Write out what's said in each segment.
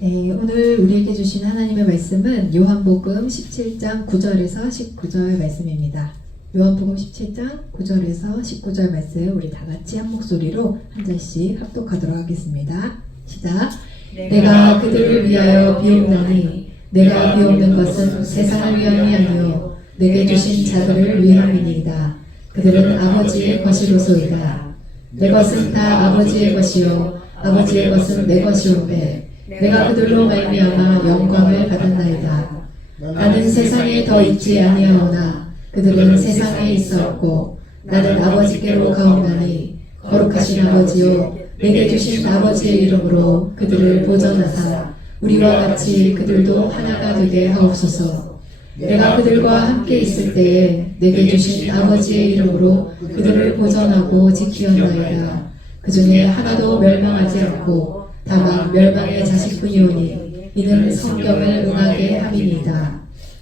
네, 오늘 우리에게 주신 하나님의 말씀은 요한복음 17장 9절에서 19절 말씀입니다. 요한복음 17장 9절에서 19절 말씀 우리 다 같이 한 목소리로 한 절씩 합독하도록 하겠습니다. 시작. 내가 그들을 위하여 비옵나니 내가 비옵는 것은 세상을 위함이 아니요 내게 주신 자들을 위함이니이다. 그들은 아버지의 것이로소이다. 내 것은 다 아버지의 것이요 아버지의 것은 내 것이오매 내가 그들로 말미암아 영광을 받았나이다. 나는 세상에 더 있지 아니하오나 그들은 세상에 있었고 나는 아버지께로 가옵나니 거룩하신 아버지요 내게 주신 아버지의 이름으로 그들을 보전하사 우리와 같이 그들도 하나가 되게 하옵소서. 내가 그들과 함께 있을 때에 내게 주신 아버지의 이름으로 그들을 보전하고 지키었나이다. 그 중에 하나도 멸망하지 않고 다만 멸망의 자식뿐이오니 이는 성경을 응하게 함이니이다.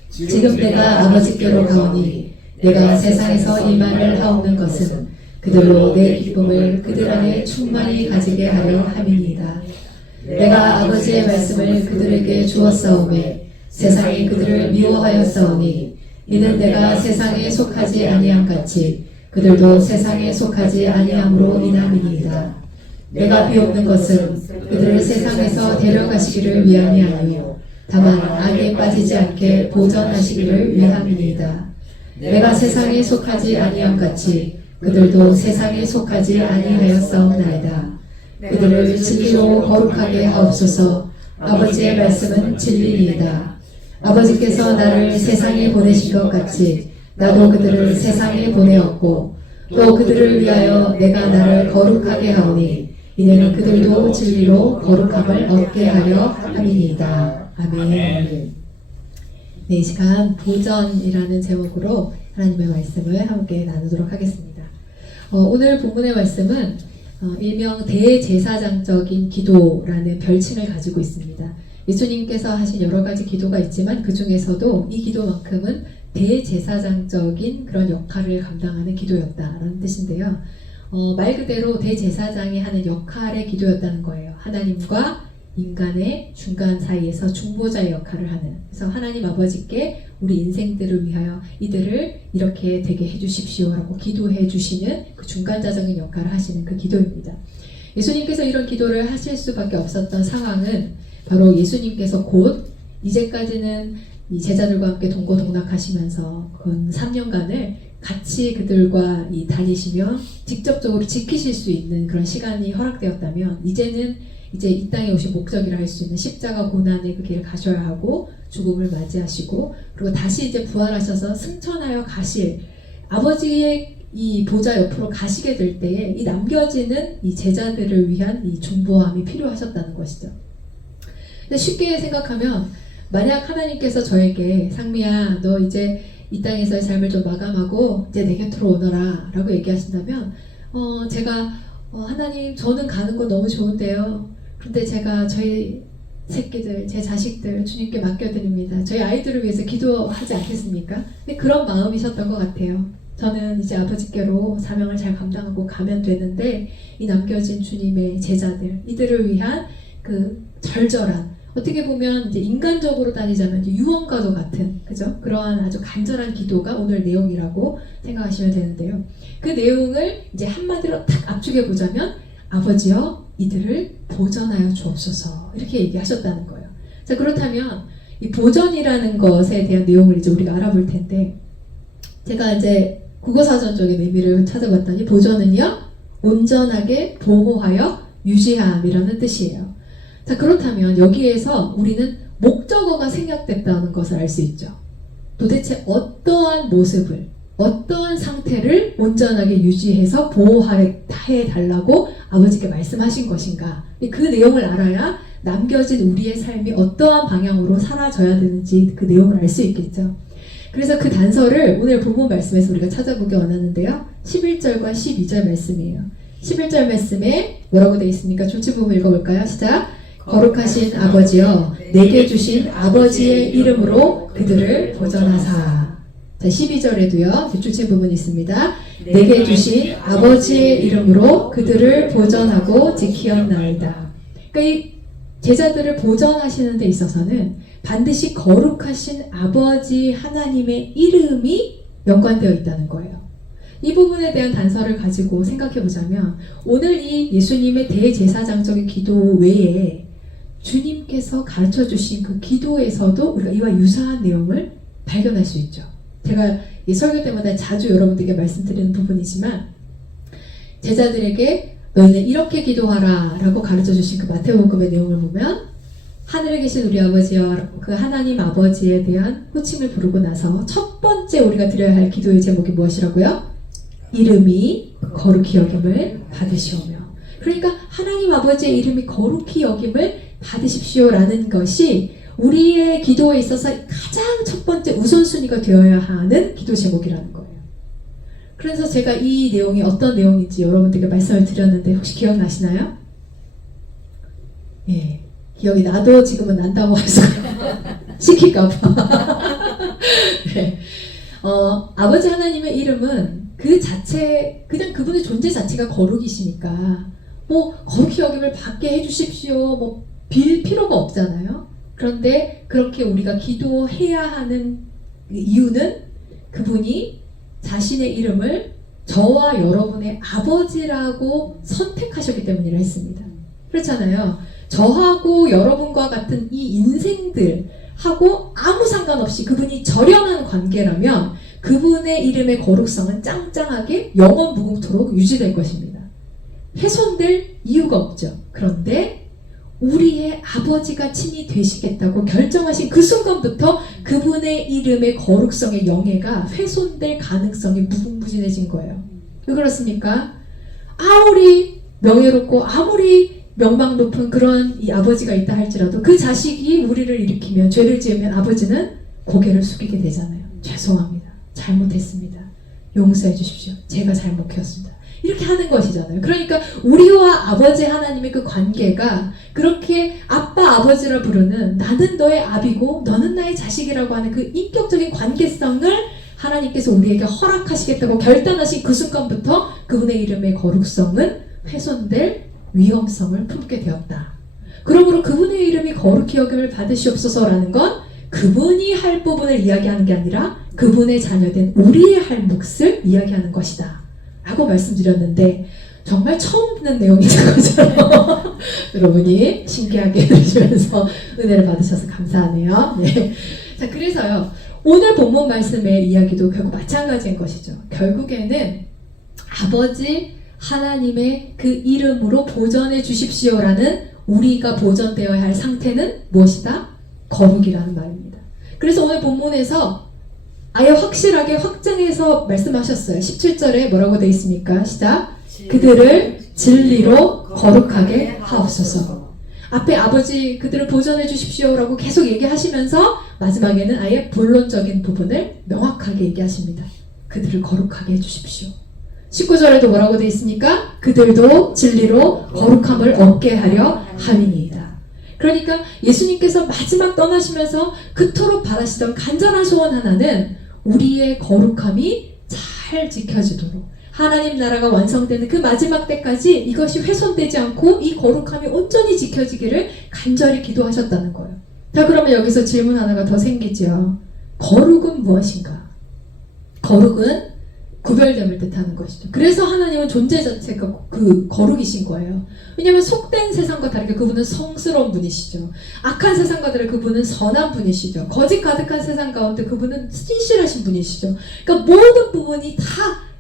지금 내가 아버지께로 가오니 내가 세상에서 이 말을 하옵는 것은 그들로 내 기쁨을 그들 안에 충만히 가지게 하려 함이니이다. 내가 아버지의 말씀을 그들에게 주었사오매 세상이 그들을 미워하였사오니 이는 내가 세상에 속하지 아니함 같이 그들도 세상에 속하지 아니함으로 인함이니이다. 내가 비옵는 것은 그들을 세상에서 데려가시기를 위함이 아니요 다만 악에 빠지지 않게 보전하시기를 위함이니이다. 내가 세상에 속하지 아니함 같이 그들도 세상에 속하지 아니하였사옵나이다. 그들을 진리로 거룩하게 하옵소서. 아버지의 말씀은 진리니이다. 아버지께서 나를 세상에 보내신 것 같이 나도 그들을 세상에 보내었고 또 그들을 위하여 내가 나를 거룩하게 하오니 이는 그들도 진리로 거룩함을 얻게 하려 함이니이다. 아멘. 네, 이 시간 보전이라는 제목으로 하나님의 말씀을 함께 나누도록 하겠습니다. 오늘 본문의 말씀은 일명 대제사장적인 기도라는 별칭을 가지고 있습니다. 예수님께서 하신 여러 가지 기도가 있지만 그 중에서도 이 기도만큼은 대제사장적인 그런 역할을 감당하는 기도였다라는 뜻인데요. 말 그대로 대제사장이 하는 역할의 기도였다는 거예요. 하나님과 인간의 중간 사이에서 중보자의 역할을 하는. 그래서 하나님 아버지께 우리 인생들을 위하여 이들을 이렇게 되게 해주십시오라고 기도해 주시는 그 중간자적인 역할을 하시는 그 기도입니다. 예수님께서 이런 기도를 하실 수밖에 없었던 상황은 바로 예수님께서 곧 이제까지는 이 제자들과 함께 동고동락하시면서 그 3년간을 같이 그들과 다니시며 직접적으로 지키실 수 있는 그런 시간이 허락되었다면 이제는 이제 이 땅에 오신 목적이라 할 수 있는 십자가 고난의 그 길을 가셔야 하고 죽음을 맞이하시고 그리고 다시 이제 부활하셔서 승천하여 가실 아버지의 이 보좌 옆으로 가시게 될 때에 이 남겨지는 이 제자들을 위한 이 중보함이 필요하셨다는 것이죠. 근데 쉽게 생각하면 만약 하나님께서 저에게 상미야 너 이제 이 땅에서의 삶을 좀 마감하고 이제 내 곁으로 오너라 라고 얘기하신다면 제가 하나님 저는 가는 거 너무 좋은데요. 그런데 제가 저희 새끼들, 제 자식들 주님께 맡겨드립니다. 저희 아이들을 위해서 기도하지 않겠습니까? 근데 그런 마음이셨던 것 같아요. 저는 이제 아버지께로 사명을 잘 감당하고 가면 되는데 이 남겨진 주님의 제자들 이들을 위한 그 절절한 어떻게 보면 이제 인간적으로 따지자면 이제 유언과도 같은 그죠? 그러한 아주 간절한 기도가 오늘 내용이라고 생각하시면 되는데요. 그 내용을 이제 한마디로 딱 압축해 보자면 아버지여 이들을 보전하여 주옵소서 이렇게 얘기하셨다는 거예요. 자 그렇다면 이 보전이라는 것에 대한 내용을 이제 우리가 알아볼 텐데 제가 이제 국어사전적인 의미를 찾아봤더니 보전은요 온전하게 보호하여 유지함이라는 뜻이에요. 자 그렇다면 여기에서 우리는 목적어가 생략됐다는 것을 알 수 있죠. 도대체 어떠한 모습을 어떠한 상태를 온전하게 유지해서 보호해 달라고 아버지께 말씀하신 것인가 그 내용을 알아야 남겨진 우리의 삶이 어떠한 방향으로 사라져야 되는지 그 내용을 알 수 있겠죠. 그래서 그 단서를 오늘 본문 말씀에서 우리가 찾아보기 원하는데요. 11절과 12절 말씀이에요. 11절 말씀에 뭐라고 되어 있습니까? 전체 부분 읽어볼까요? 시작! 거룩하신 아버지여 내게 주신 아버지의 이름으로 그들을 보전하사. 자 12절에도요 주체 부분이 있습니다. 내게 주신 아버지의 이름으로 그들을 보전하고 지키었나이다. 그러니까 이 제자들을 보전하시는 데 있어서는 반드시 거룩하신 아버지 하나님의 이름이 연관되어 있다는 거예요. 이 부분에 대한 단서를 가지고 생각해 보자면 오늘 이 예수님의 대제사장적인 기도 외에 주님께서 가르쳐 주신 그 기도에서도 우리가 이와 유사한 내용을 발견할 수 있죠. 제가 이 설교 때마다 자주 여러분들에게 말씀드리는 부분이지만 제자들에게 너희는 이렇게 기도하라 라고 가르쳐 주신 그 마태복음의 내용을 보면 하늘에 계신 우리 아버지여 그 하나님 아버지에 대한 호칭을 부르고 나서 첫 번째 우리가 드려야 할 기도의 제목이 무엇이라고요? 이름이 거룩히 여김을 받으시오며. 그러니까 하나님 아버지의 이름이 거룩히 여김을 받으십시오라는 것이 우리의 기도에 있어서 가장 첫 번째 우선순위가 되어야 하는 기도 제목이라는 거예요. 그래서 제가 이 내용이 어떤 내용인지 여러분들께 말씀을 드렸는데 혹시 기억나시나요? 예, 기억이 나도 지금은 난다고 해서 시킬까봐. 네. 아버지 하나님의 이름은 그 자체, 그냥 그분의 존재 자체가 거룩이시니까 뭐 거룩히 여김을 받게 해주십시오 뭐 빌 필요가 없잖아요. 그런데 그렇게 우리가 기도해야 하는 이유는 그분이 자신의 이름을 저와 여러분의 아버지라고 선택하셨기 때문이라 했습니다. 그렇잖아요. 저하고 여러분과 같은 이 인생들하고 아무 상관없이 그분이 절연한 관계라면 그분의 이름의 거룩성은 짱짱하게 영원 무궁토록 유지될 것입니다. 훼손될 이유가 없죠. 그런데 우리의 아버지가 친히 되시겠다고 결정하신 그 순간부터 그분의 이름의 거룩성의 영예가 훼손될 가능성이 무궁무진해진 거예요. 왜 그렇습니까? 아무리 명예롭고 아무리 명망 높은 그런 이 아버지가 있다 할지라도 그 자식이 우리를 일으키면 죄를 지으면 아버지는 고개를 숙이게 되잖아요. 죄송합니다. 잘못했습니다. 용서해 주십시오. 제가 잘못했습니다. 이렇게 하는 것이잖아요. 그러니까 우리와 아버지 하나님의 그 관계가 그렇게 아빠 아버지라 부르는 나는 너의 아비고 너는 나의 자식이라고 하는 그 인격적인 관계성을 하나님께서 우리에게 허락하시겠다고 결단하신 그 순간부터 그분의 이름의 거룩성은 훼손될 위험성을 품게 되었다. 그러므로 그분의 이름이 거룩히 여김을 받으시옵소서라는 건 그분이 할 부분을 이야기하는 게 아니라 그분의 자녀된 우리의 할 몫을 이야기하는 것이다 라고 말씀드렸는데 정말 처음 듣는 내용이죠. 것처럼 여러분이 신기하게 들으시면서 은혜를 받으셔서 감사하네요. 네. 자, 그래서요 오늘 본문 말씀의 이야기도 결국 마찬가지인 것이죠. 결국에는 아버지 하나님의 그 이름으로 보전해 주십시오라는 우리가 보전되어야 할 상태는 무엇이다? 거룩이라는 말입니다. 그래서 오늘 본문에서 아예 확실하게 확정해서 말씀하셨어요. 17절에 뭐라고 되어 있습니까? 시작. 그들을 진리로 거룩하게 하옵소서. 앞에 아버지 그들을 보전해 주십시오라고 계속 얘기하시면서 마지막에는 아예 본론적인 부분을 명확하게 얘기하십니다. 그들을 거룩하게 해주십시오. 19절에도 뭐라고 되어 있습니까? 그들도 진리로 거룩함을 얻게 하려 함이니이다. 그러니까 예수님께서 마지막 떠나시면서 그토록 바라시던 간절한 소원 하나는 우리의 거룩함이 잘 지켜지도록 하나님 나라가 완성되는 그 마지막 때까지 이것이 훼손되지 않고 이 거룩함이 온전히 지켜지기를 간절히 기도하셨다는 거예요. 자, 그러면 여기서 질문 하나가 더 생기죠. 거룩은 무엇인가? 거룩은 구별됨을 뜻하는 것이죠. 그래서 하나님은 존재 자체가 그 거룩이신 거예요. 왜냐하면 속된 세상과 다르게 그분은 성스러운 분이시죠. 악한 세상과 다르게 그분은 선한 분이시죠. 거짓 가득한 세상 가운데 그분은 진실하신 분이시죠. 그러니까 모든 부분이 다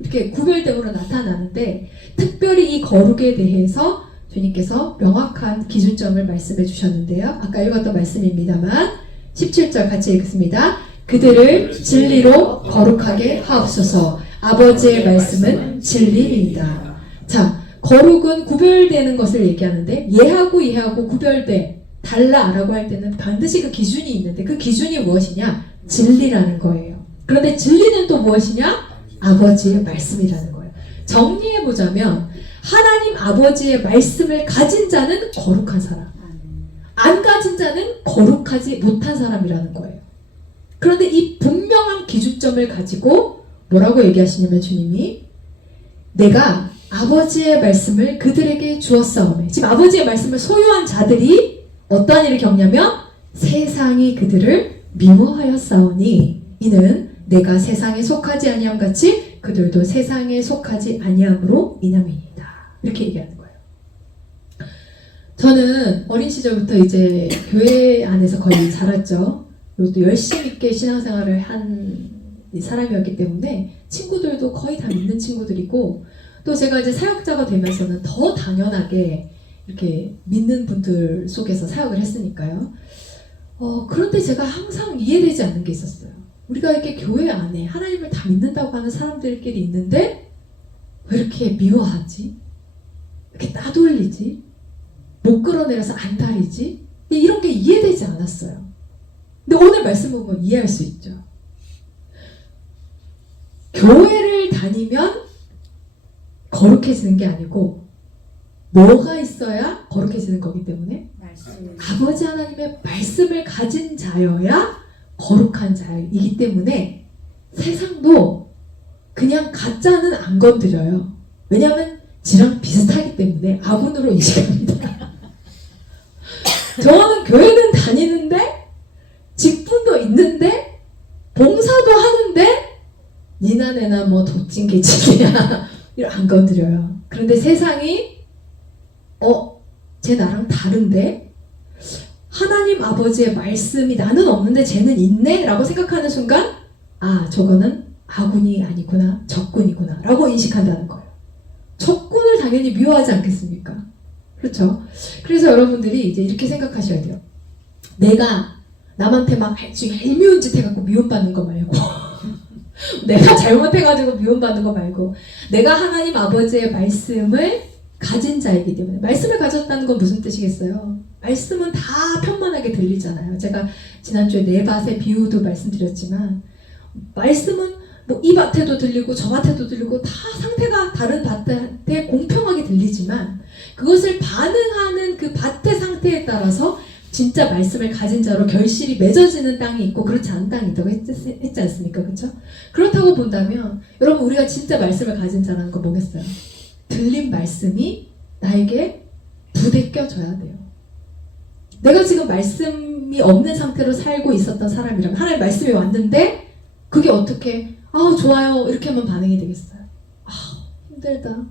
이렇게 구별됨으로 나타나는데 특별히 이 거룩에 대해서 주님께서 명확한 기준점을 말씀해 주셨는데요. 아까 읽었던 말씀입니다만 17절 같이 읽습니다. 그들을 진리로 거룩하게 하옵소서. 아버지의 말씀은 진리입니다. 자, 거룩은 구별되는 것을 얘기하는데 얘하고 구별돼 달라라고 할 때는 반드시 그 기준이 있는데 그 기준이 무엇이냐? 진리라는 거예요. 그런데 진리는 또 무엇이냐? 아버지의 말씀이라는 거예요. 정리해보자면 하나님 아버지의 말씀을 가진 자는 거룩한 사람, 안 가진 자는 거룩하지 못한 사람이라는 거예요. 그런데 이 분명한 기준점을 가지고 뭐라고 얘기하시냐면 주님이 내가 아버지의 말씀을 그들에게 주었사오매. 지금 아버지의 말씀을 소유한 자들이 어떠한 일을 겪냐면 세상이 그들을 미워하였사오니 이는 내가 세상에 속하지 아니함 같이 그들도 세상에 속하지 아니함으로 인함이니이다. 이렇게 얘기하는 거예요. 저는 어린 시절부터 이제 교회 안에서 거의 자랐죠. 그리고 또 열심히 있게 신앙생활을 한 사람이었기 때문에 친구들도 거의 다 믿는 친구들이고, 또 제가 이제 사역자가 되면서는 더 당연하게 이렇게 믿는 분들 속에서 사역을 했으니까요. 그런데 제가 항상 이해되지 않는 게 있었어요. 우리가 이렇게 교회 안에 하나님을 다 믿는다고 하는 사람들끼리 있는데 왜 이렇게 미워하지? 이렇게 따돌리지? 못 끌어내려서 안달이지? 이런 게 이해되지 않았어요. 근데 오늘 말씀 보면 이해할 수 있죠. 교회를 다니면 거룩해지는 게 아니고 뭐가 있어야 거룩해지는 거기 때문에 아버지 하나님의 말씀을 가진 자여야 거룩한 자이기 때문에 세상도 그냥 가짜는 안 건드려요. 왜냐하면 지랑 비슷하기 때문에 아군으로 인식합니다. 저는 교회는 다니는데 직분도 있는데 봉사도 하는데 니나 내나 뭐 도찐개찐이야 이걸 안 건드려요. 그런데 세상이 쟤 나랑 다른데? 하나님 아버지의 말씀이 나는 없는데 쟤는 있네? 라고 생각하는 순간 저거는 아군이 아니구나, 적군이구나 라고 인식한다는 거예요. 적군을 당연히 미워하지 않겠습니까? 그렇죠? 그래서 여러분들이 이제 이렇게 생각하셔야 돼요. 내가 남한테 막 얄미운 짓 해갖고 미움받는 거 말고 내가 잘못해가지고 미움받는 거 말고 내가 하나님 아버지의 말씀을 가진 자이기 때문에, 말씀을 가졌다는 건 무슨 뜻이겠어요? 말씀은 다 편만하게 들리잖아요. 제가 지난주에 네 밭의 비유도 말씀드렸지만 말씀은 뭐 이 밭에도 들리고 저 밭에도 들리고 다 상태가 다른 밭에 공평하게 들리지만 그것을 반응하는 그 밭의 상태에 따라서 진짜 말씀을 가진 자로 결실이 맺어지는 땅이 있고 그렇지 않은 땅이 있다고 했지 않습니까? 그렇죠? 그렇다고 본다면 여러분, 우리가 진짜 말씀을 가진 자라는 건 뭐겠어요? 들린 말씀이 나에게 부대껴져야 돼요. 내가 지금 말씀이 없는 상태로 살고 있었던 사람이라면 하나님 말씀이 왔는데 그게 어떻게 좋아요 이렇게 하면 반응이 되겠어요? 힘들다.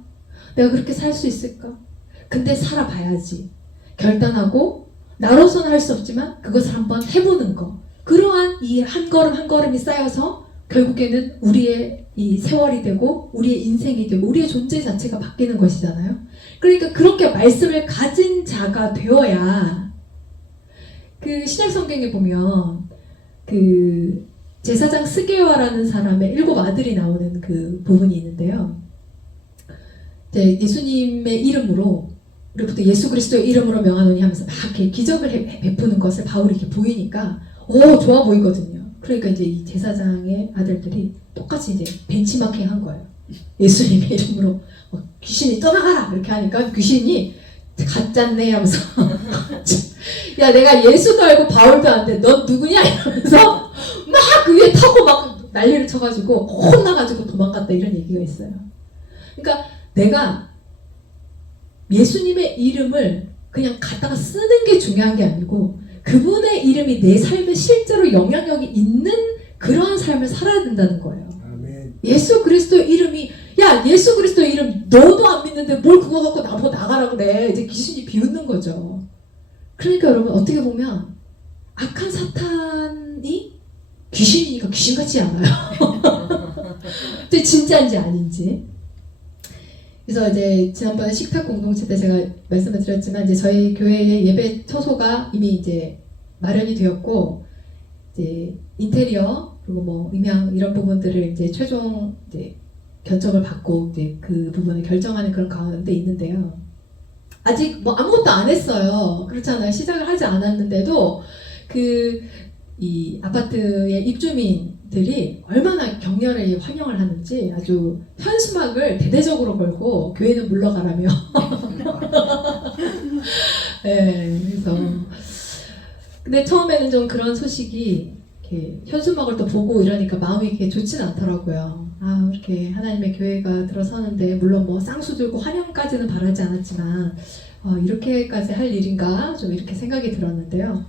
내가 그렇게 살 수 있을까? 근데 살아봐야지. 결단하고 나로서는 할 수 없지만 그것을 한번 해보는 거. 그러한 이 한 걸음 한 걸음이 쌓여서 결국에는 우리의 이 세월이 되고 우리의 인생이 되고 우리의 존재 자체가 바뀌는 것이잖아요. 그러니까 그렇게 말씀을 가진 자가 되어야, 그 신약 성경에 보면 그 제사장 스게와라는 사람의 7 아들이 나오는 그 부분이 있는데요. 이제 예수님의 이름으로, 우리부터 예수 그리스도의 이름으로 명하노니 하면서 막 이렇게 기적을 베푸는 것을 바울이 이렇게 보이니까 좋아 보이거든요. 그러니까 이제 이 제사장의 아들들이 똑같이 이제 벤치마킹 한 거예요. 예수님의 이름으로 귀신이 떠나가라 이렇게 하니까 귀신이 가짜네 하면서 야, 내가 예수도 알고 바울도 안 돼. 넌 누구냐? 이러면서 막 그 위에 타고 막 난리를 쳐가지고 혼나가지고 도망갔다, 이런 얘기가 있어요. 그러니까 내가 예수님의 이름을 그냥 갖다가 쓰는 게 중요한 게 아니고 그분의 이름이 내 삶에 실제로 영향력이 있는 그런 삶을 살아야 된다는 거예요. 아멘. 예수 그리스도의 이름이, 야, 예수 그리스도의 이름 너도 안 믿는데 뭘 그거 갖고 나보고 나가라고 그래. 이제 귀신이 비웃는 거죠. 그러니까 여러분, 어떻게 보면 악한 사탄이 귀신이니까 귀신 같지 않아요. 근데 진짜인지 아닌지. 그래서 이제 지난번에 식탁 공동체 때 제가 말씀을 드렸지만 이제 저희 교회의 예배 처소가 이미 이제 마련이 되었고, 이제 인테리어 그리고 뭐 음향 이런 부분들을 이제 최종 이제 견적을 받고 이제 그 부분을 결정하는 그런 가운데 있는데요. 아직 뭐 아무것도 안 했어요. 그렇잖아요. 시작을 하지 않았는데도 이 아파트의 입주민들이 얼마나 격렬하게 환영을 하는지 아주 현수막을 대대적으로 걸고 교회는 물러가라며. 네, 그래서 근데 처음에는 좀 그런 소식이 이렇게 현수막을 또 보고 이러니까 마음이 이렇게 좋지는 않더라고요. 이렇게 하나님의 교회가 들어서는데 물론 뭐 쌍수 들고 환영까지는 바라지 않았지만 이렇게까지 할 일인가 좀 이렇게 생각이 들었는데요.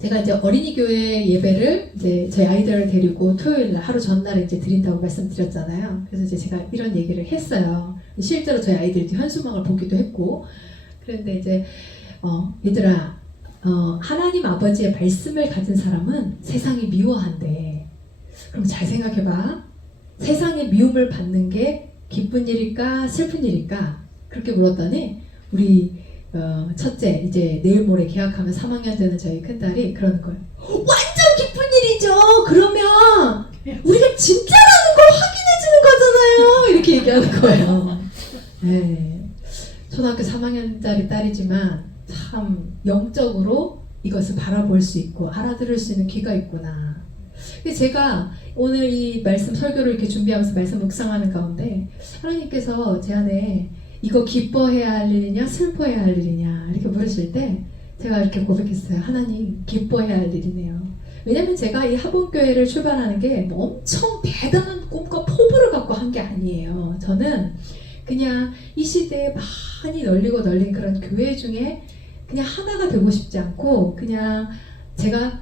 제가 이제 어린이 교회 예배를 이제 저희 아이들을 데리고 토요일 날 하루 전날에 이제 드린다고 말씀드렸잖아요. 그래서 이제 제가 이런 얘기를 했어요. 실제로 저희 아이들이 현수막을 보기도 했고, 그런데 이제 얘들아, 하나님 아버지의 말씀을 가진 사람은 세상이 미워한대. 그럼 잘 생각해봐. 세상의 미움을 받는 게 기쁜 일일까 슬픈 일일까? 그렇게 물었더니 우리 첫째, 이제 내일 모레 개학하면 3학년 되는 저희 큰딸이 그러는 거예요. 완전 기쁜 일이죠. 그러면 우리가 진짜라는 걸 확인해 주는 거잖아요. 이렇게 얘기하는 거예요. 네. 초등학교 3학년짜리 딸이지만 참 영적으로 이것을 바라볼 수 있고 알아들을 수 있는 귀가 있구나. 제가 오늘 이 말씀 설교를 이렇게 준비하면서 말씀 묵상하는 가운데 하나님께서 제 안에 이거 기뻐해야 할 일이냐 슬퍼해야 할 일이냐 이렇게 물으실 때 제가 이렇게 고백했어요. 하나님, 기뻐해야 할 일이네요. 왜냐면 제가 이 하본교회를 출발하는 게 뭐 엄청 대단한 꿈과 포부를 갖고 한 게 아니에요. 저는 그냥 이 시대에 많이 널리고 널린 그런 교회 중에 그냥 하나가 되고 싶지 않고 그냥 제가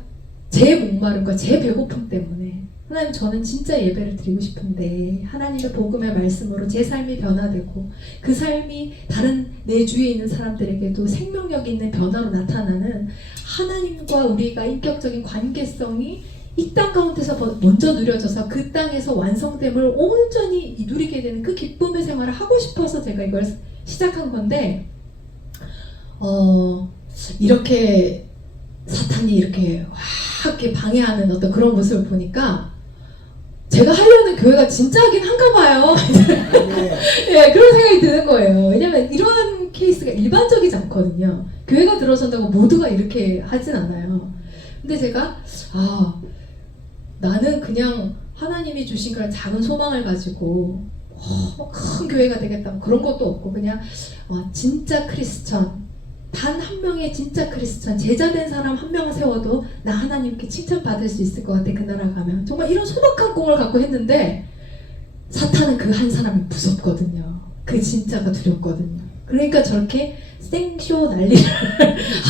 제 목마름과 제 배고픔 때문에 하나님, 저는 진짜 예배를 드리고 싶은데 하나님의 복음의 말씀으로 제 삶이 변화되고 그 삶이 다른 내 주위에 있는 사람들에게도 생명력 있는 변화로 나타나는 하나님과 우리가 인격적인 관계성이 이 땅 가운데서 먼저 누려져서 그 땅에서 완성됨을 온전히 누리게 되는 그 기쁨의 생활을 하고 싶어서 제가 이걸 시작한 건데 이렇게 사탄이 이렇게 이렇게 방해하는 어떤 그런 모습을 보니까 제가 하려는 교회가 진짜긴 한가 봐요. 네, 그런 생각이 드는 거예요. 왜냐면 이런 케이스가 일반적이지 않거든요. 교회가 들어선다고 모두가 이렇게 하진 않아요. 근데 제가 나는 그냥 하나님이 주신 그런 작은 소망을 가지고 큰 교회가 되겠다 그런 것도 없고 그냥 진짜 크리스천, 단 한 명의 진짜 크리스천, 제자된 사람 한 명을 세워도 나 하나님께 칭찬받을 수 있을 것 같아. 그 나라 가면 정말 이런 소박한 꿈을 갖고 했는데 사탄은 그 한 사람이 무섭거든요. 그 진짜가 두렵거든요. 그러니까 저렇게 생쇼 난리를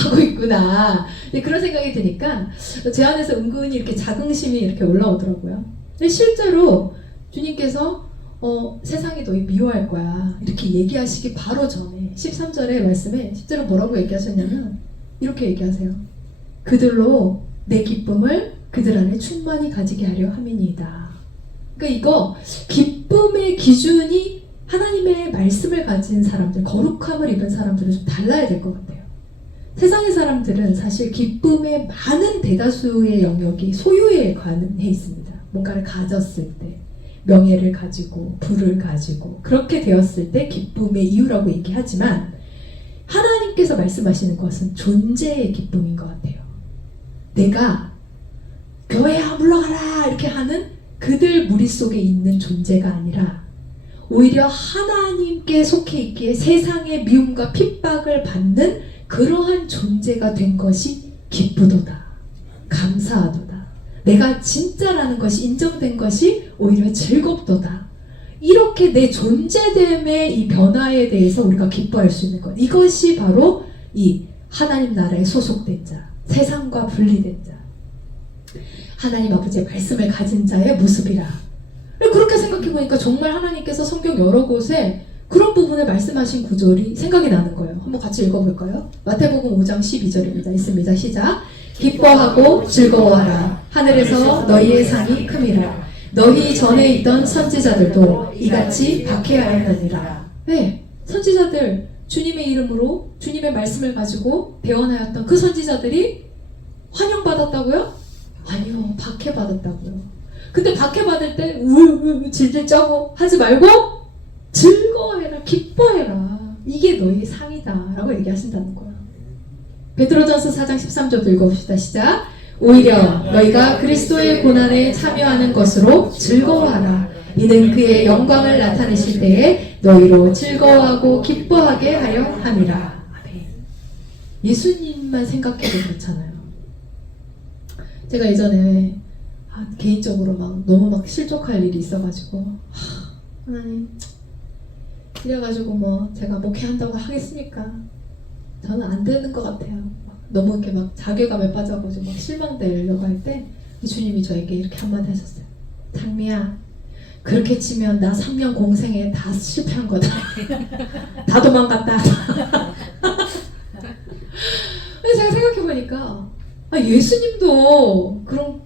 하고 있구나 그런 생각이 드니까 제 안에서 은근히 이렇게 자긍심이 이렇게 올라오더라고요. 근데 실제로 주님께서 세상이 너희 미워할 거야 이렇게 얘기하시기 바로 전에 13절의 말씀에 실제로 뭐라고 얘기하셨냐면 이렇게 얘기하세요. 그들로 내 기쁨을 그들 안에 충만히 가지게 하려 함이니이다. 그러니까 이거 기쁨의 기준이 하나님의 말씀을 가진 사람들, 거룩함을 입은 사람들은 좀 달라야 될 것 같아요. 세상의 사람들은 사실 기쁨의 많은 대다수의 영역이 소유에 관해 있습니다. 뭔가를 가졌을 때, 명예를 가지고, 부를 가지고 그렇게 되었을 때 기쁨의 이유라고 얘기하지만 하나님께서 말씀하시는 것은 존재의 기쁨인 것 같아요. 내가 교회야 물러가라 이렇게 하는 그들 무리 속에 있는 존재가 아니라 오히려 하나님께 속해 있기에 세상의 미움과 핍박을 받는 그러한 존재가 된 것이 기쁘도다. 감사하도다. 내가 진짜라는 것이 인정된 것이 오히려 즐겁도다. 이렇게 내 존재됨의 이 변화에 대해서 우리가 기뻐할 수 있는 것. 이것이 바로 이 하나님 나라에 소속된 자, 세상과 분리된 자, 하나님 아버지의 말씀을 가진 자의 모습이라. 그렇게 생각해보니까 정말 하나님께서 성경 여러 곳에 그런 부분을 말씀하신 구절이 생각이 나는 거예요. 한번 같이 읽어볼까요? 마태복음 5장 12절입니다. 있습니다. 시작. 기뻐하고 즐거워하라. 하늘에서 너희의 상이 큼이라. 너희 전에 있던 선지자들도 이같이 박해하였느니라. 네, 선지자들 주님의 이름으로 주님의 말씀을 가지고 대언하였던 그 선지자들이 환영받았다고요? 아니요, 박해받았다고요. 근데 박해받을 때 질질 짜고 하지 말고 즐거워해라, 기뻐해라. 이게 너희 상이다 라고 얘기하신다는 거예요. 베드로전서 4장 13절도 읽어봅시다. 시작. 오히려 너희가 그리스도의 고난에 참여하는 것으로 즐거워하라. 이는 그의 영광을 나타내실 때에 너희로 즐거워하고 기뻐하게 하려 함이라. 아멘. 예수님만 생각해도 그렇잖아요. 제가 예전에 개인적으로 너무 실족할 일이 있어가지고 하나님 그래가지고 뭐 제가 목회한다고 하겠습니까? 저는 안 되는 것 같아요. 너무 이렇게 막 자괴감에 빠져가지고 막 실망되려고 할 때 주님이 저에게 이렇게 한마디 하셨어요. 장미야, 그렇게 치면 나 3년 공생에 다 실패한 거다. 다 도망갔다. 근데 제가 생각해보니까 예수님도 그런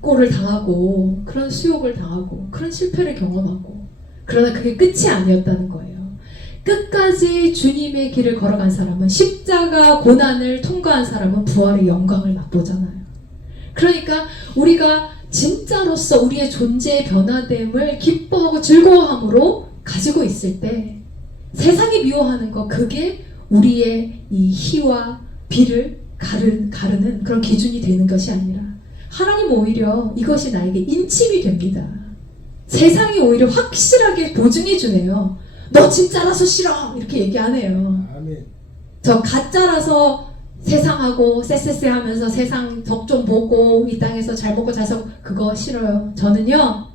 꼴을 당하고 그런 수욕을 당하고 그런 실패를 경험하고, 그러나 그게 끝이 아니었다는 거예요. 끝까지 주님의 길을 걸어간 사람은, 십자가 고난을 통과한 사람은 부활의 영광을 맛보잖아요. 그러니까 우리가 진짜로서 우리의 존재의 변화됨을 기뻐하고 즐거워함으로 가지고 있을 때 세상이 미워하는 거, 그게 우리의 이 희와 비를 가르는 그런 기준이 되는 것이 아니라 하나님 오히려 이것이 나에게 인침이 됩니다. 세상이 오히려 확실하게 보증해 주네요. 너 진짜라서 싫어! 이렇게 얘기 안 해요. 아멘. 저 가짜라서 세상하고 쎄쎄쎄 하면서 세상 덕 좀 보고 이 땅에서 잘 먹고 잘 살고 그거 싫어요. 저는요,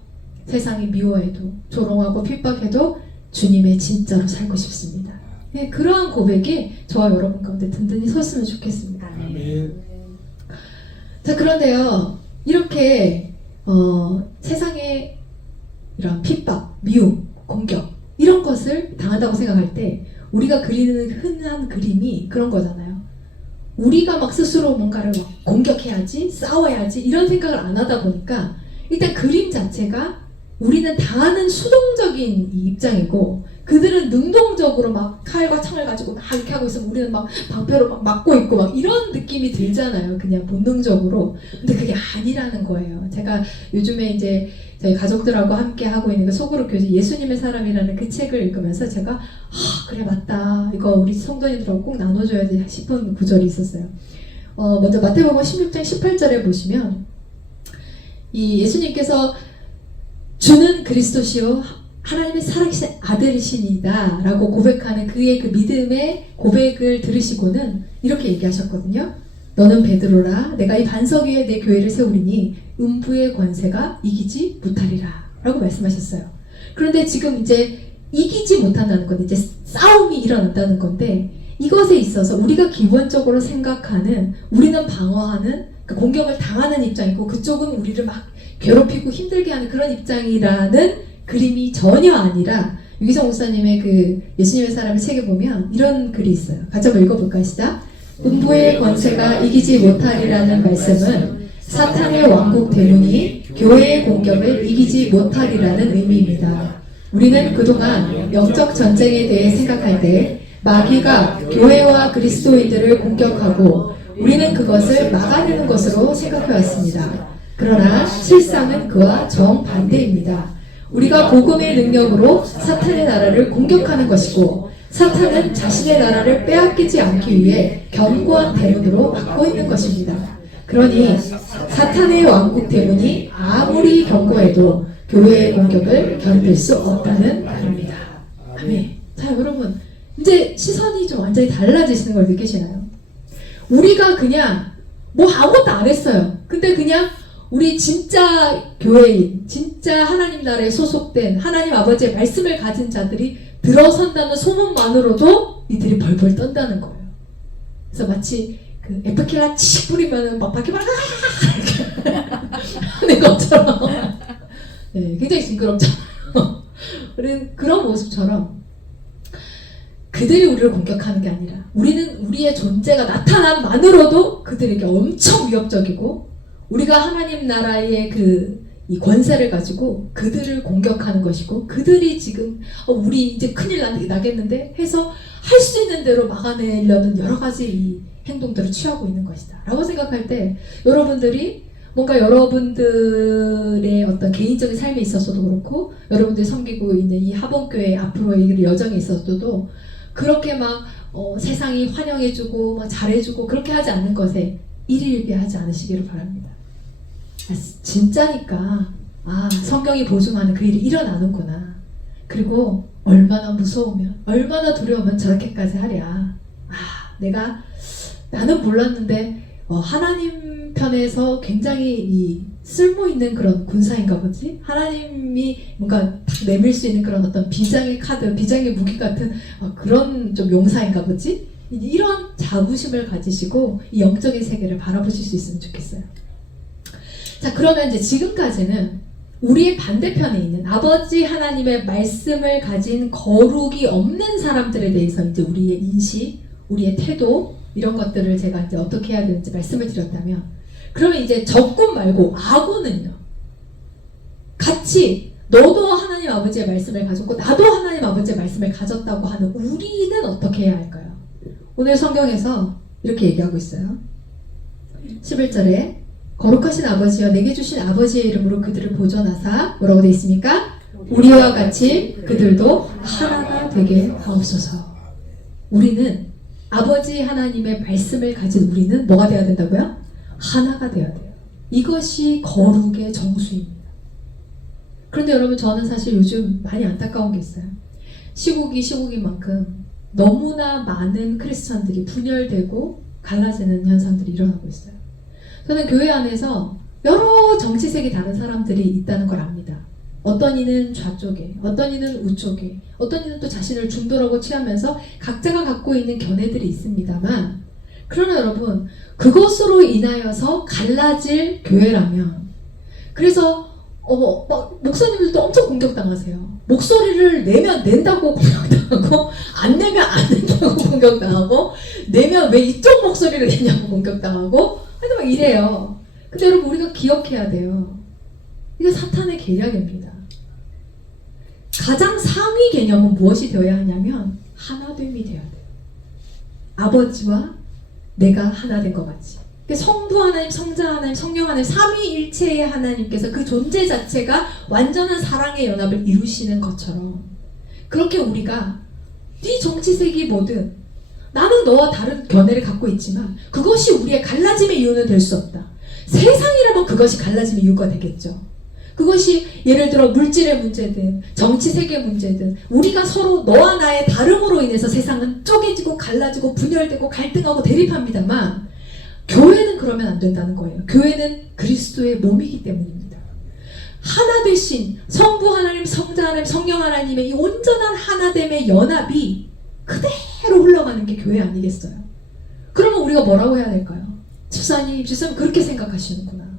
세상이 미워해도 조롱하고 핍박해도 주님의 진짜로 살고 싶습니다. 네, 그러한 고백이 저와 여러분 가운데 든든히 섰으면 좋겠습니다. 아멘. 자, 그런데요, 이렇게 세상에 이런 핍박, 미움, 공격 이런 것을 당한다고 생각할 때 우리가 그리는 흔한 그림이 그런 거잖아요. 우리가 막 스스로 뭔가를 막 공격해야지, 싸워야지 이런 생각을 안 하다 보니까 일단 그림 자체가 우리는 당하는 수동적인 이 입장이고 그들은 능동적으로 막 칼과 창을 가지고 막 이렇게 하고 있으면 우리는 막 방패로 막 막고 있고 막 이런 느낌이 들잖아요. 그냥 본능적으로. 근데 그게 아니라는 거예요. 제가 요즘에 이제 저희 가족들하고 함께 하고 있는 그 소그룹 교제 예수님의 사람이라는 그 책을 읽으면서 제가 그래 맞다. 이거 우리 성도님들하고 꼭 나눠줘야지 싶은 구절이 있었어요. 먼저 마태복음 16장 18절에 보시면 이 예수님께서 주는 그리스도시요 하나님의 살아계신 아들이시니다 라고 고백하는 그의 그 믿음의 고백을 들으시고는 이렇게 얘기하셨거든요. 너는 베드로라. 내가 이 반석 위에 내 교회를 세우리니 음부의 권세가 이기지 못하리라 라고 말씀하셨어요. 그런데 지금 이제 이기지 못한다는 건데 이제 싸움이 일어난다는 건데, 이것에 있어서 우리가 기본적으로 생각하는, 우리는 방어하는, 그 공격을 당하는 입장이고 그쪽은 우리를 막 괴롭히고 힘들게 하는 그런 입장이라는 그림이 전혀 아니라, 유기성 목사님의 그 예수님의 사람의 책에 보면 이런 글이 있어요. 같이 한번 읽어볼까요? 시작. 음부의 권세가 이기지 못하리라는 말씀은 사탄의 왕국 대문이 교회의 공격을 이기지 못하리라는 의미입니다. 우리는 그동안 영적 전쟁에 대해 생각할 때 마귀가 교회와 그리스도인들을 공격하고 우리는 그것을 막아내는 것으로 생각해왔습니다. 그러나 실상은 그와 정반대입니다. 우리가 복음의 능력으로 사탄의 나라를 공격하는 것이고, 사탄은 자신의 나라를 빼앗기지 않기 위해 견고한 대문으로 막고 있는 것입니다. 그러니 사탄의 왕국 대문이 아무리 견고해도 교회의 공격을 견딜 수 없다는 말입니다. 아멘. 자, 여러분, 이제 시선이 좀 완전히 달라지시는 걸 느끼시나요? 우리가 그냥 뭐 아무것도 안 했어요. 근데 그냥 우리 진짜 교회인, 진짜 하나님 나라에 소속된 하나님 아버지의 말씀을 가진 자들이 들어선다는 소문만으로도 이들이 벌벌 떤다는 거예요. 그래서 마치 그 에프킬라 칙 뿌리면은 막 밖에 막 하는 것처럼 네, 굉장히 징그럽잖아요. 그런 모습처럼 그들이 우리를 공격하는 게 아니라 우리는 우리의 존재가 나타남만으로도 그들에게 엄청 위협적이고, 우리가 하나님 나라의 이 권세를 가지고 그들을 공격하는 것이고, 그들이 지금 우리 이제 큰일 나겠는데 해서 할 수 있는 대로 막아내려는 여러 가지 이 행동들을 취하고 있는 것이다 라고 생각할 때, 여러분들이 뭔가 여러분들의 어떤 개인적인 삶에 있어서도 그렇고 여러분들이 섬기고 있는 이 하본교회 앞으로의 여정에 있어서도 그렇게 막 세상이 환영해주고 막 잘해주고 그렇게 하지 않는 것에 일일비하지 않으시기를 바랍니다. 진짜니까 성경이 보증하는 그 일이 일어나는구나. 그리고 얼마나 무서우면, 얼마나 두려우면 저렇게까지 하랴. 나는 몰랐는데 하나님 편에서 굉장히 이 쓸모 있는 그런 군사인가 보지? 하나님이 뭔가 딱 내밀 수 있는 그런 어떤 비장의 카드, 비장의 무기 같은 그런 좀 용사인가 보지? 이런 자부심을 가지시고 이 영적인 세계를 바라보실 수 있으면 좋겠어요. 자, 그러면 이제 지금까지는 우리의 반대편에 있는 아버지 하나님의 말씀을 가진 거룩이 없는 사람들에 대해서 이제 우리의 인식, 우리의 태도 이런 것들을 제가 이제 어떻게 해야 되는지 말씀을 드렸다면, 그러면 이제 적군 말고 아군은요, 같이 너도 하나님 아버지의 말씀을 가졌고 나도 하나님 아버지의 말씀을 가졌다고 하는 우리는 어떻게 해야 할까요? 오늘 성경에서 이렇게 얘기하고 있어요. 11절에 거룩하신 아버지여 내게 주신 아버지의 이름으로 그들을 보존하사 뭐라고 되어 있습니까? 우리와 같이 그들도 하나가 되게 하옵소서. 우리는 아버지 하나님의 말씀을 가진 우리는 뭐가 되어야 된다고요? 하나가 되어야 돼요. 이것이 거룩의 정수입니다. 그런데 여러분, 저는 사실 요즘 많이 안타까운 게 있어요. 시국이 시국인 만큼 너무나 많은 크리스천들이 분열되고 갈라지는 현상들이 일어나고 있어요. 저는 교회 안에서 여러 정치색이 다른 사람들이 있다는 걸 압니다. 어떤 이는 좌쪽에, 어떤 이는 우쪽에, 어떤 이는 또 자신을 중도라고 취하면서 각자가 갖고 있는 견해들이 있습니다만, 그러나 여러분, 그것으로 인하여서 갈라질 교회라면, 그래서 목사님들도 엄청 공격당하세요. 목소리를 내면 낸다고 공격당하고 안 내면 안 낸다고 공격당하고, 내면 왜 이쪽 목소리를 내냐고 공격당하고, 하여튼 막 이래요. 근데 여러분, 우리가 기억해야 돼요. 이게 사탄의 계략입니다. 가장 상위 개념은 무엇이 되어야 하냐면 하나됨이 되어야 돼요. 아버지와 내가 하나 된 것 같이. 성부 하나님, 성자 하나님, 성령 하나님, 삼위일체의 하나님께서 그 존재 자체가 완전한 사랑의 연합을 이루시는 것처럼, 그렇게 우리가 네 정치색이 뭐든 나는 너와 다른 견해를 갖고 있지만 그것이 우리의 갈라짐의 이유는 될 수 없다. 세상이라면 그것이 갈라짐의 이유가 되겠죠. 그것이 예를 들어 물질의 문제든 정치색의 문제든 우리가 서로 너와 나의 다름으로 인해서 세상은 쪼개지고 갈라지고 분열되고 갈등하고 대립합니다만, 교회는 그러면 안 된다는 거예요. 교회는 그리스도의 몸이기 때문입니다. 하나 되신 성부 하나님, 성자 하나님, 성령 하나님의 이 온전한 하나됨의 연합이 그대로 흘러가는 게 교회 아니겠어요? 그러면 우리가 뭐라고 해야 될까요? 집사님 그렇게 생각하시는구나.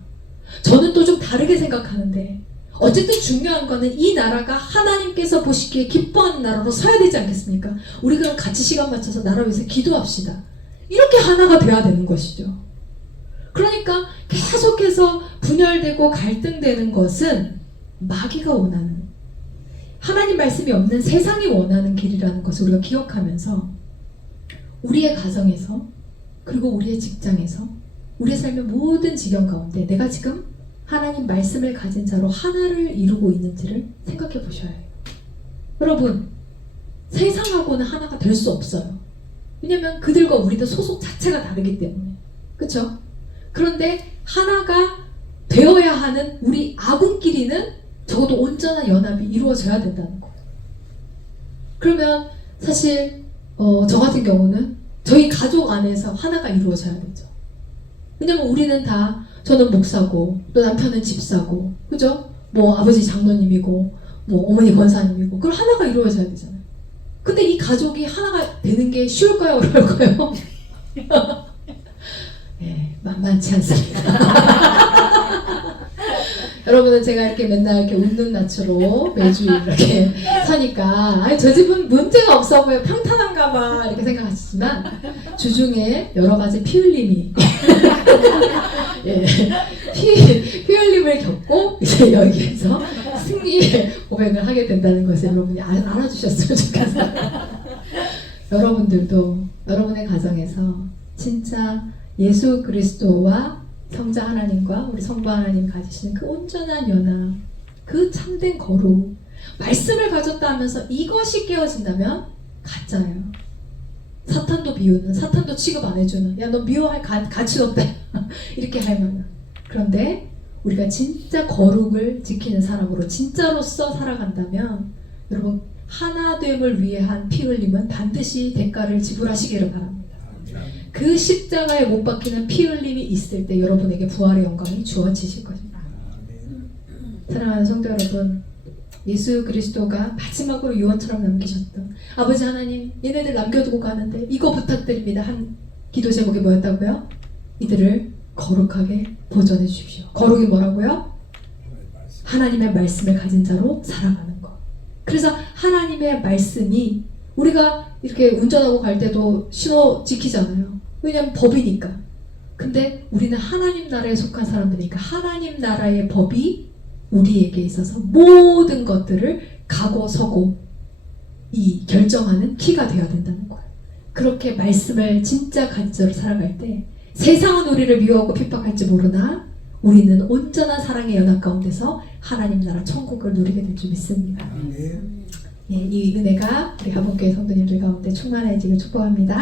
저는 또 좀 다르게 생각하는데, 어쨌든 중요한 거는 이 나라가 하나님께서 보시기에 기뻐하는 나라로 서야 되지 않겠습니까? 우리 그럼 같이 시간 맞춰서 나라 위해서 기도합시다. 이렇게 하나가 돼야 되는 것이죠. 그러니까 계속해서 분열되고 갈등되는 것은 마귀가 원하는, 하나님 말씀이 없는 세상이 원하는 길이라는 것을 우리가 기억하면서 우리의 가정에서, 그리고 우리의 직장에서, 우리의 삶의 모든 지경 가운데 내가 지금 하나님 말씀을 가진 자로 하나를 이루고 있는지를 생각해 보셔야 해요. 여러분, 세상하고는 하나가 될 수 없어요. 왜냐면 그들과 우리도 소속 자체가 다르기 때문에. 그렇죠? 그런데 하나가 되어야 하는 우리 아군끼리는 적어도 온전한 연합이 이루어져야 된다는 거예요. 그러면 사실 저 같은 경우는 저희 가족 안에서 하나가 이루어져야 되죠. 왜냐면 우리는 다, 저는 목사고 또 남편은 집사고, 그죠? 뭐 아버지 장로님이고 뭐 어머니 권사님이고, 그걸 하나가 이루어져야 되잖아요. 근데 이 가족이 하나가 되는 게 쉬울까요? 어려울까요? 네, 만만치 않습니다. 여러분은 제가 이렇게 맨날 이렇게 웃는 낯으로 매주 이렇게 사니까, 아니 저 집은 문제가 없어 보여, 평탄한가 봐 이렇게 생각하시지만 주중에 여러 가지 피 흘림이 예, 피 흘림을 겪고 이제 여기에서 승리의 고백을 하게 된다는 것을 여러분이 알아주셨으면 좋겠어요. 여러분들도 여러분의 가정에서 진짜 예수 그리스도와 성자 하나님과 우리 성부 하나님 가지시는 그 온전한 연합, 그 참된 거룩, 말씀을 가졌다 하면서 이것이 깨어진다면 가짜예요. 사탄도 비우는, 사탄도 취급 안 해주는, 야 너 미워할 가치 없다 이렇게 할 만한. 그런데 우리가 진짜 거룩을 지키는 사람으로 진짜로서 살아간다면, 여러분 하나됨을 위한 피 흘림은 반드시 대가를 지불하시기를 바랍니다. 그 십자가에 못 박히는 피 흘림이 있을 때 여러분에게 부활의 영광이 주어지실 것입니다. 사랑하는 성도 여러분, 예수 그리스도가 마지막으로 유언처럼 남기셨던 아버지 하나님, 얘네들 남겨두고 가는데 이거 부탁드립니다 한 기도 제목이 뭐였다고요? 이들을 거룩하게 보존해 주십시오. 거룩이 뭐라고요? 하나님의 말씀을 가진 자로 살아가는 것. 그래서 하나님의 말씀이, 우리가 이렇게 운전하고 갈 때도 신호 지키잖아요. 왜냐하면 법이니까. 근데 우리는 하나님 나라에 속한 사람들이니까 하나님 나라의 법이 우리에게 있어서 모든 것들을 가고 서고 이 결정하는 키가 되어야 된다는 거예요. 그렇게 말씀을 진짜 가진 자로 살아갈 때 세상은 우리를 미워하고 핍박할지 모르나 우리는 온전한 사랑의 연합 가운데서 하나님 나라 천국을 누리게 될 줄 믿습니다. 이 은혜가 우리 가본교회 성도님들 가운데 충만해지길 축복합니다.